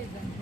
Welcome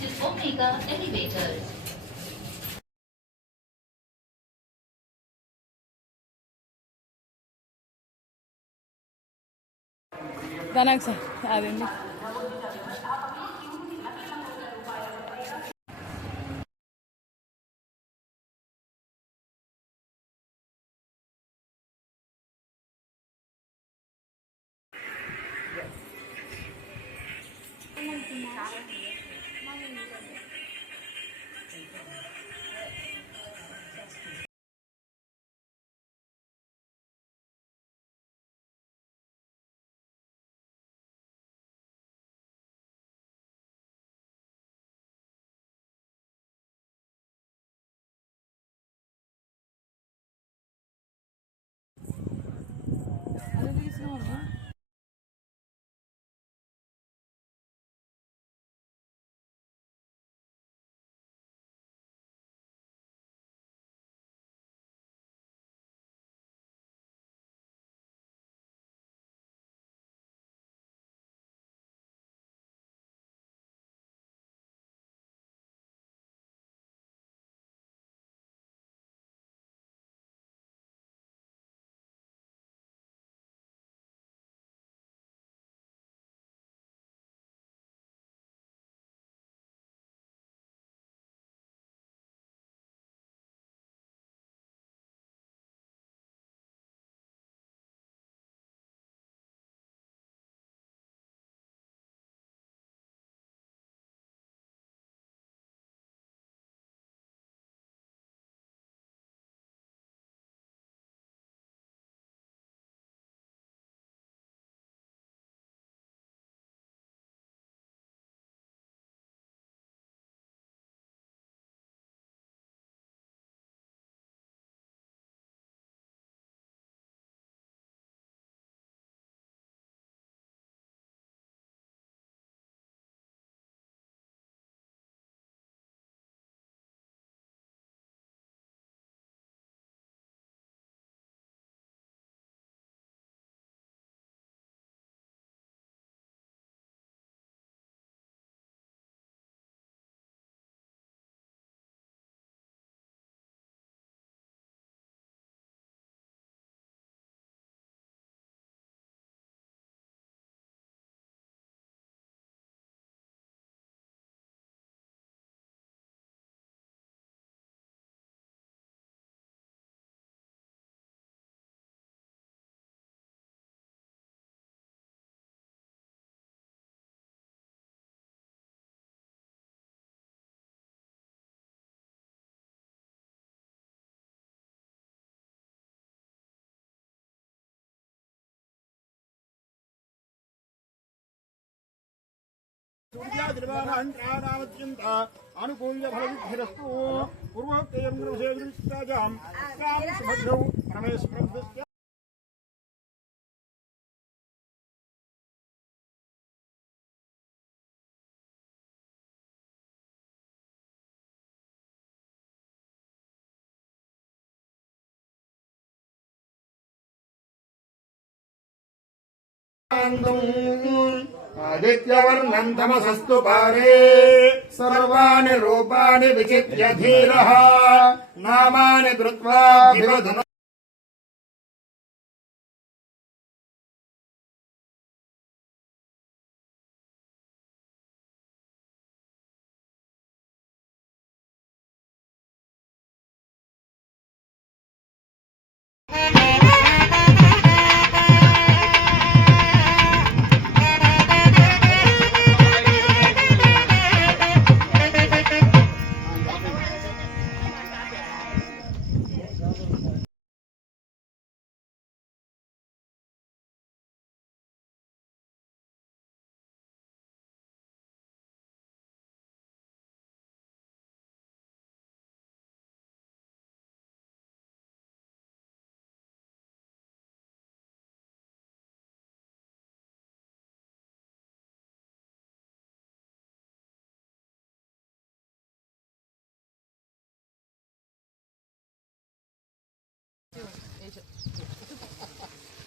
to Omega Elevators. Danak sir, adenni. అనుకూల్య ఫలవిద్ధిరస్తు పూర్వోక్తయం గురుసేవిస్తాజాం సుభద్రౌ పరమేశ్వరస్య आदित्यवर्णं तमसस्तु पारे सर्वाणि रूपाणि विचित्य धीरः नामानि कृत्वा विवदनु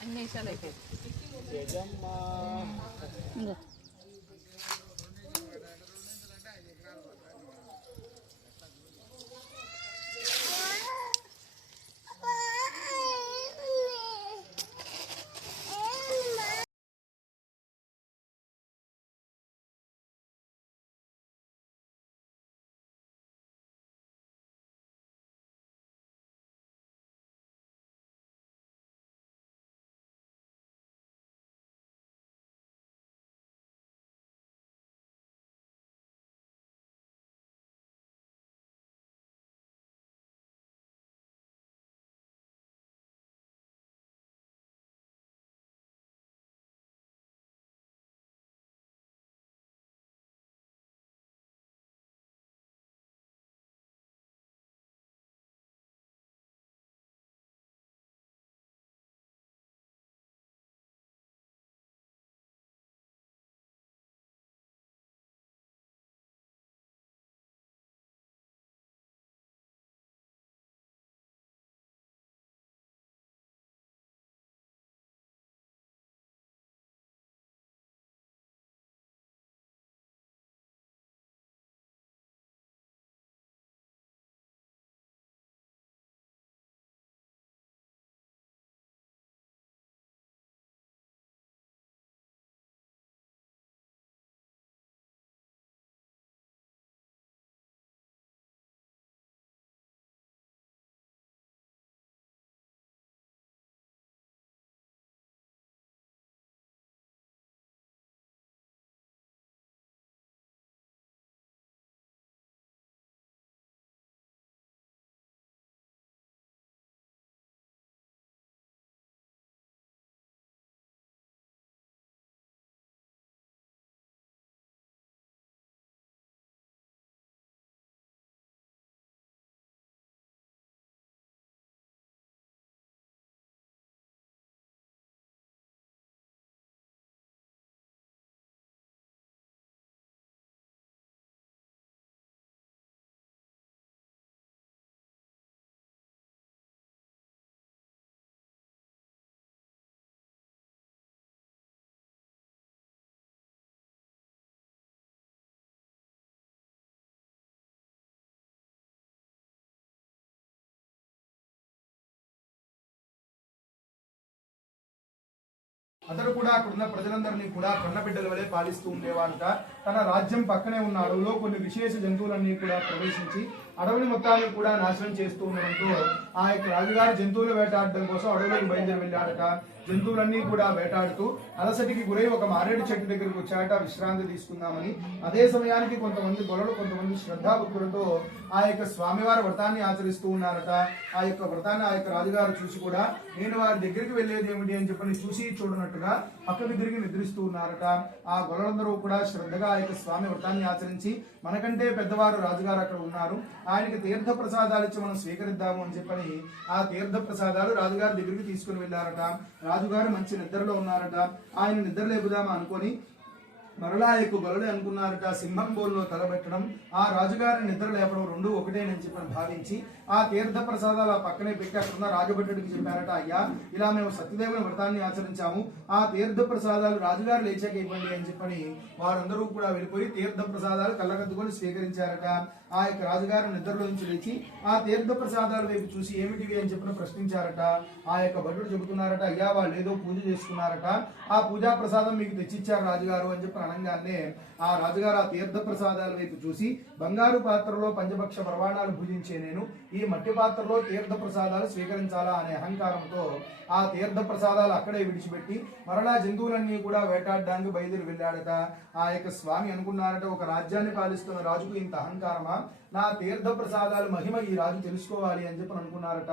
అన్ని వేసాలు అయిపోయి అతడు కూడా అక్కడున్న ప్రజలందరినీ కూడా కన్నబిడ్డల వలె పాలిస్తూ ఉండేవాడుట. తన రాజ్యం పక్కనే ఉన్న అడవిలో కొన్ని విశేష జంతువులన్నీ కూడా ప్రవేశించి అడవిని మొత్తాన్ని కూడా నాశనం చేస్తూ ఉండడంతో ఆ యొక్క రాజుగారు జంతువులు వేటాడడం కోసం అడవులకు బయలుదేరి వెళ్ళాడట. జంతువులన్నీ కూడా వేటాడుతూ అలసటికి గురై ఒక మారేడు చెట్టు దగ్గరికి వచ్చాట విశ్రాంతి తీసుకుందామని. అదే సమయానికి కొంతమంది గొల్లలు కొంతమంది శ్రద్ధాభక్తులతో ఆ యొక్క స్వామివారి వ్రతాన్ని ఆచరిస్తూ ఉన్నారట. ఆ యొక్క వ్రతాన్ని ఆ యొక్క రాజుగారు చూసి కూడా నేను వారి దగ్గరికి వెళ్ళేది ఏమిటి అని చెప్పని చూసి చూడనట్టుగా పక్కకు తిరిగి నిద్రిస్తూ ఉన్నారట. ఆ గొల్లలందరూ కూడా శ్రద్ధగా ఆ యొక్క స్వామి వ్రతాన్ని ఆచరించి మనకంటే పెద్దవారు రాజుగారు అక్కడ ఉన్నారు, ఆయనకి తీర్థ ప్రసాదాలు ఇచ్చి మనం స్వీకరిద్దాము అని చెప్పని ఆ తీర్థ ప్రసాదాలు రాజుగారి దగ్గరికి తీసుకుని వెళ్ళారట. రాజుగారు మంచి నిద్రలో ఉన్నారట. ఆయన నిద్ర లేపుదామా అనుకొని మరలా యొక్క గొల్లలు అనుకున్నారట సింహం బోల్లో తలబెట్టడం ఆ రాజుగారిని నిద్ర లేపడం రెండు ఒకటేనని చెప్పని భావించి ఆ తీర్థ ప్రసాదాలు ఆ పక్కనే పెట్టి అక్కడున్న రాజభటుడికి చెప్పారట, అయ్యా ఇలా మేము సత్యదేవుని వ్రతాన్ని ఆచరించాము, ఆ తీర్థ ప్రసాదాలు రాజుగారు లేచాక ఇవ్వండి అని చెప్పని వారందరూ కూడా వెళ్ళిపోయి తీర్థ ప్రసాదాలు కళ్ళకద్దుకొని స్వీకరించారట. ఆ యొక్క రాజుగారు నిద్రలో నుంచి లేచి ఆ తీర్థ ప్రసాదాల వైపు చూసి ఏమిటివి అని చెప్పిన ప్రశ్నించారట. ఆ యొక్క భటుడు చెబుతున్నారట, అయ్యా వాళ్ళు ఏదో పూజ చేసుకున్నారట, ఆ పూజా ప్రసాదం మీకు తెచ్చిచ్చారు రాజుగారు అని చెప్పి అనగానే ఆ రాజుగారు ఆ తీర్థ ప్రసాదాల వైపు చూసి బంగారు పాత్రలో పంచభక్ష ప్రవాణాలు భుజించే నేను ఈ మట్టి పాత్రలో తీర్థ ప్రసాదాలు స్వీకరించాలా అనే అహంకారంతో ఆ తీర్థ ప్రసాదాలు అక్కడే విడిచిపెట్టి మరలా జంతువులన్నీ కూడా వేటాడడానికి బయలుదేరి వెళ్ళాడట. ఆ యొక్క స్వామి అనుకున్నారట, ఒక రాజ్యాన్ని పాలిస్తున్న రాజుకు ఇంత అహంకారమా, నా తీర్థ ప్రసాదాలు మహిమ ఈ రాజు తెలుసుకోవాలి అని చెప్పి అనుకున్నారట.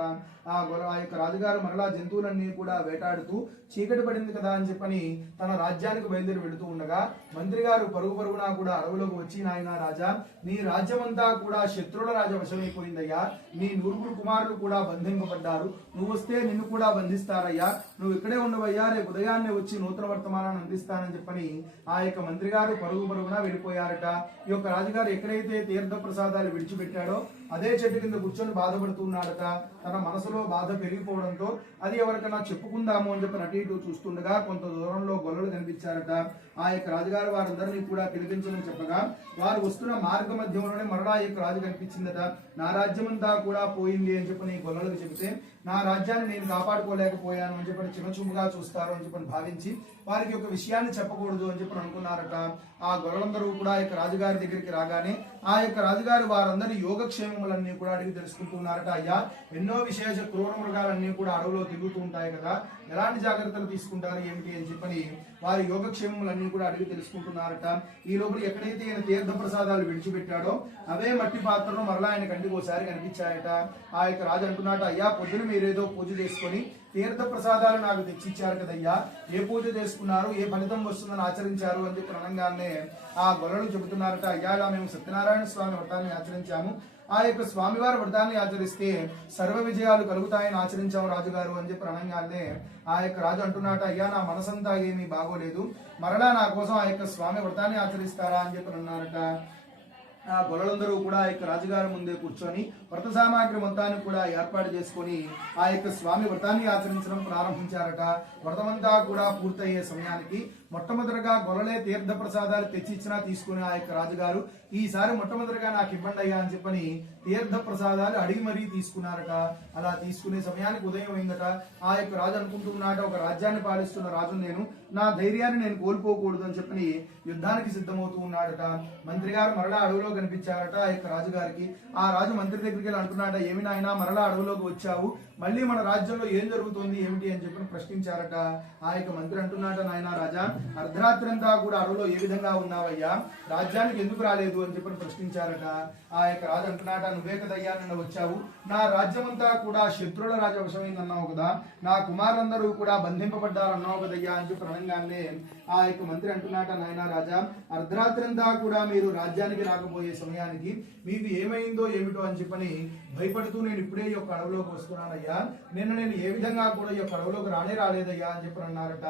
ఆ యొక్క రాజుగారు మరలా జంతువులన్నీ కూడా వేటాడుతూ చీకటి పడింది కదా అని చెప్పని తన రాజ్యానికి బయలుదేరి వెళుతూ ఉండగా మంత్రి గారు పరుగు పరుగునా కూడా అడవులోకి వచ్చి, నాయన రాజా నీ రాజ్యమంతా కూడా శత్రువుల రాజ వశమైపోయిందయ్యా, నీ నూరుగురు కుమారులు కూడా బంధింపబడ్డారు, నువ్వు వస్తే నిన్ను కూడా బంధిస్తారయ్యా, నువ్వు ఇక్కడే ఉండవయ్యా, రేపు ఉదయాన్నే వచ్చి నూతన వర్తమానాన్ని అందిస్తానని చెప్పని ఆ యొక్క మంత్రి గారు పరుగు పరుగునా వెళ్ళిపోయారట. ఈ యొక్క రాజుగారు ఎక్కడైతే తీర్థ ప్రసాదాలు విడిచిపెట్టాడో అదే చెట్టు కింద కూర్చొని బాధపడుతున్నాడట. తన మనసులో బాధ పెరిగిపోవడంతో అది ఎవరికైనా చెప్పుకుందాము అని చెప్పి అటు ఇటు చూస్తుండగా కొంత దూరంలో గొల్లలు కనిపించారట. ఆ యొక్క రాజుగారు వారందరినీ కూడా పిలిపించమని చెప్పగా వారు వస్తున్న మార్గ మధ్యంలోనే మరలా ఈ యొక్క రాజు కనిపించిందట. నా రాజ్యమంతా కూడా పోయింది అని చెప్పని గొల్లలకు చెబితే నా రాజ్యాన్ని నేను కాపాడుకోలేకపోయాను అని చెప్పని చిన్నచూపుగా చూస్తారు అని చెప్పని భావించి వారికి ఒక విషయాన్ని చెప్పకూడదు అని చెప్పని అనుకున్నారట. ఆ గొల్లలందరూ కూడా ఆ యొక్క రాజుగారి దగ్గరికి రాగానే ఆ యొక్క రాజుగారు వారందరి యోగక్షేమములన్నీ కూడా అడిగి తెలుసుకుంటున్నారట. అయ్యా ఎన్నో విశేష క్రూర మృగాలన్నీ కూడా అడవిలో తిరుగుతూ ఉంటాయి కదా, ఎలాంటి జాగ్రత్తలు తీసుకుంటారు ఏమిటి అని చెప్పని వారి యోగక్షేమములన్నీ కూడా అడిగి తెలుసుకుంటున్నారట. ఈ లోపల ఎక్కడైతే ఆయన తీర్థ ప్రసాదాలు విడిచిపెట్టాడో అవే మట్టి పాత్రను మరలా ఆయన కంటికి ఒకసారి కనిపించాయట. ఆ యొక్క రాజు అంటున్నాట, అయ్యా పొద్దున మీరేదో పూజ చేసుకొని తీర్థ ప్రసాదాలు నాకు తెచ్చిచ్చారు కదయ్యా, ఏ పూజ చేసుకున్నారు, ఏ ఫలితం వస్తుందని ఆచరించారు అని చెప్పి అనగానే ఆ గొల్లలు చెబుతున్నారట, అయ్యా ఇలా మేము సత్యనారాయణ స్వామి వ్రతాన్ని ఆచరించాము, ఆ యొక్క స్వామివారి వ్రతాన్ని ఆచరిస్తే సర్వ విజయాలు కలుగుతాయని ఆచరించాము రాజుగారు అని చెప్పి అనగానే ఆ యొక్క రాజు అంటున్నాట, అయ్యా నా మనసంతా ఏమీ బాగోలేదు, మరలా నా కోసం ఆ యొక్క స్వామి వ్రతాన్ని ఆచరిస్తారా అని చెప్పి అన్నారట. ఆ గొల్లలందరూ కూడా ఆ యొక్క రాజుగారి ముందే కూర్చొని వ్రత సామాగ్రి మొత్తాన్ని కూడా ఏర్పాటు చేసుకొని ఆ యొక్క స్వామి వ్రతాన్ని ఆచరించడం ప్రారంభించారట. వ్రతమంతా కూడా పూర్తయ్యే సమయానికి మొట్టమొదటిగా గొల్లలే తీర్థ ప్రసాదాలు తెచ్చిచ్చినా తీసుకుని ఆ యొక్క రాజుగారు ఈసారి మొట్టమొదటిగా నాకు ఇవ్వండి అయ్యా అని చెప్పని తీర్థ ప్రసాదాలు అడిగి మరీ తీసుకున్నారట. అలా తీసుకునే సమయానికి ఉదయం అయిందట. ఆ యొక్క రాజు అనుకుంటున్నాట, ఒక రాజ్యాన్ని పాలిస్తున్న రాజు నేను, నా ధైర్యాన్ని నేను కోల్పోకూడదు అని చెప్పని యుద్ధానికి సిద్ధమవుతూ ఉన్నాడట. మంత్రి గారు మరలా అడవిలో కనిపించారట ఆ యొక్క రాజుగారికి. ఆ రాజు మంత్రి దగ్గరికి వెళ్ళి అంటున్నాట, ఏమి నాయనా మరలా అడవిలోకి వచ్చావు, మళ్ళీ మన రాజ్యంలో ఏం జరుగుతుంది ఏమిటి అని చెప్పి ప్రశ్నించారట. ఆ యొక్క మంత్రి అంటున్నాట, నాయనా రాజా అర్ధరాత్రి అంతా కూడా అడవిలో ఏ విధంగా ఉన్నావయ్యా, రాజ్యానికి ఎందుకు రాలేదు అని చెప్పి ప్రశ్నించారట. ఆ యొక్క రాజు అంటున్నాట, నువ్వే కదయ్యా నిన్న వచ్చావు, నా రాజ్యమంతా కూడా శత్రువుల రాజ వశమైంది అన్నావు కదా, నా కుమారులందరూ కూడా బంధింపబడ్డారు అన్నావు కదయ్యా అని చెప్పి అనగానే ఆ యొక్క మంత్రి అంటున్నాట, నాయనా రాజా అర్ధరాత్రి అంతా కూడా మీరు రాజ్యానికి రాకపోయే సమయానికి మీకు ఏమైందో ఏమిటో అని చెప్పని భయపడుతూ నేను ఇప్పుడే ఈ యొక్క అడవిలోకి వస్తున్నానయ్యా, నిన్న నేను ఏ విధంగా కూడా ఈ యొక్క అడవిలోకి రాలేదయ్యా అని చెప్పి అన్నారట.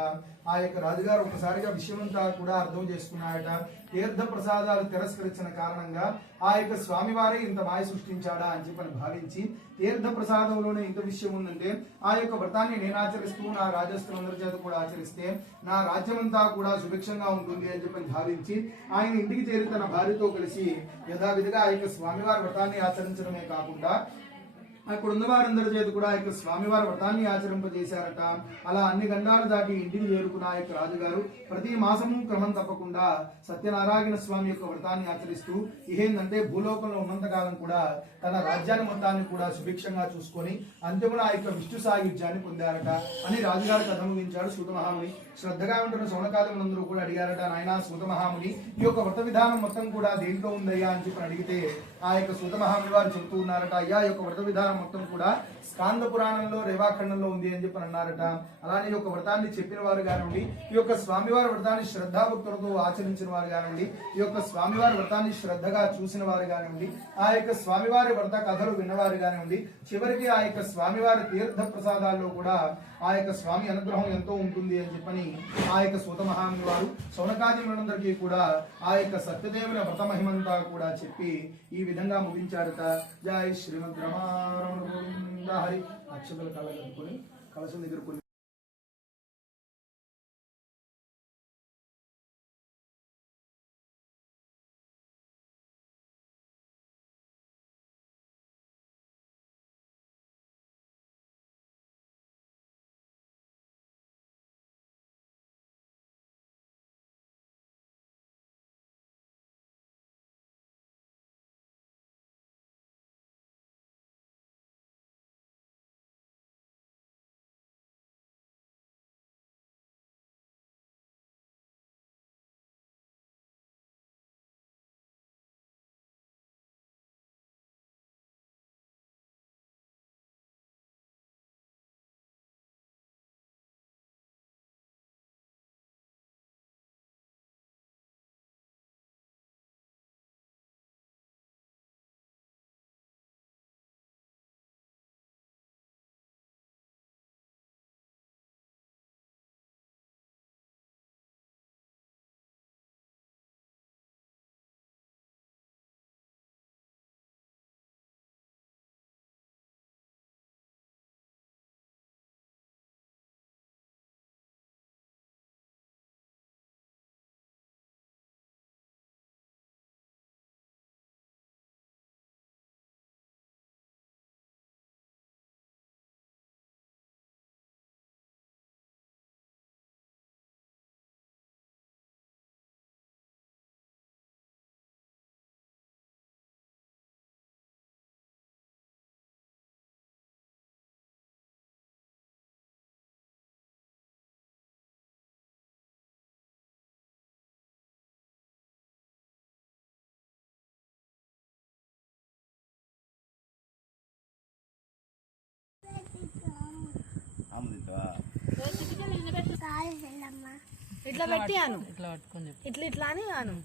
ఆ యొక్క రాజుగారు ఒకసారిగా విషయమంతా కూడా అర్థం చేసుకున్నాయట. తీర్థ ప్రసాదాలు తిరస్కరించిన కారణంగా ఆ యొక్క స్వామివారే ఇంత మాయ సృష్టించాడా అని చెప్పని భావించి తీర్థ ప్రసాదంలోనే ఇంత విషయం ఉందంటే ఆ యొక్క వ్రతాన్ని నేను ఆచరిస్తూ నా రాజస్థులందరి చేత కూడా ఆచరిస్తే నా రాజ్యమంతా కూడా సుభిక్షంగా ఉంటుంది అని చెప్పని భావించి ఆయన ఇంటికి చేరి తన భార్యతో కలిసి యథావిధిగా ఆ యొక్క స్వామివారి వ్రతాన్ని ఆచరించడమే కాకుండా అక్కడ ఉన్న వారందరి చేత కూడా ఆ యొక్క స్వామివారి వ్రతాన్ని ఆచరింపజేశారట. అలా అన్ని గండాలు దాటి ఇంటికి చేరుకున్న ఆ యొక్క రాజుగారు ప్రతి మాసము క్రమం తప్పకుండా సత్యనారాయణ స్వామి యొక్క వ్రతాన్ని ఆచరిస్తూ ఇదేంటంటే భూలోకంలో ఉన్నంతకాలం కూడా తన రాజ్యాన్ని మొత్తాన్ని కూడా సుభిక్షంగా చూసుకొని అంతిమున ఆ యొక్క విష్ణు సాయుధ్యాన్ని పొందారట అని రాజుగారు కథ ముగించాడు సూత మహాముని. శ్రద్ధగా ఉంటున్న సౌనకాదులందరూ కూడా అడిగారట, నాయనా సూత మహాముని ఈ యొక్క వ్రత విధానం మొత్తం కూడా దేంట్లో ఉందయ్యా అని చెప్పి అడిగితే ఆ యొక్క సూత మహాముని వారు చెబుతూ ఉన్నారట, అయ్యా ఈ యొక్క వ్రత విధానం మొత్తం కూడా స్కాంద పురాణంలో రేవాఖండంలో ఉంది అని చెప్పి అన్నారట. అలానే ఈ యొక్క వ్రతాన్ని చెప్పిన వారు కానివ్వండి, ఈ యొక్క స్వామివారి వ్రతాన్ని శ్రద్ధాభక్తులతో ఆచరించిన వారు కానివ్వండి, ఈ యొక్క స్వామివారి వ్రతాన్ని శ్రద్ధగా చూసిన వారు కానివ్వండి, ఆ యొక్క స్వామివారి వ్రత కథలు విన్నవారు కానివ్వండి, చివరికి ఆ యొక్క స్వామివారి తీర్థ ప్రసాదాల్లో కూడా ఆ యొక్క స్వామి అనుగ్రహం ఎంతో ఉంటుంది అని చెప్పని ఆ యొక్క సూత మహాముని వారు సౌనకాదిములందరికీ కూడా ఆ యొక్క సత్యదేవుని వ్రత మహిమంతా కూడా చెప్పి ఈ విధంగా ముగించారట. జై శ్రీమద్ రమారమణ గోవింద హరి. అక్షతలు కళ్ళ కట్టుకొని కలసం దగ్గర కొన్ని ఇట్లా పెట్టి అను, ఇట్లా పట్టుకొని ఇట్లా ఇట్లా అని అను.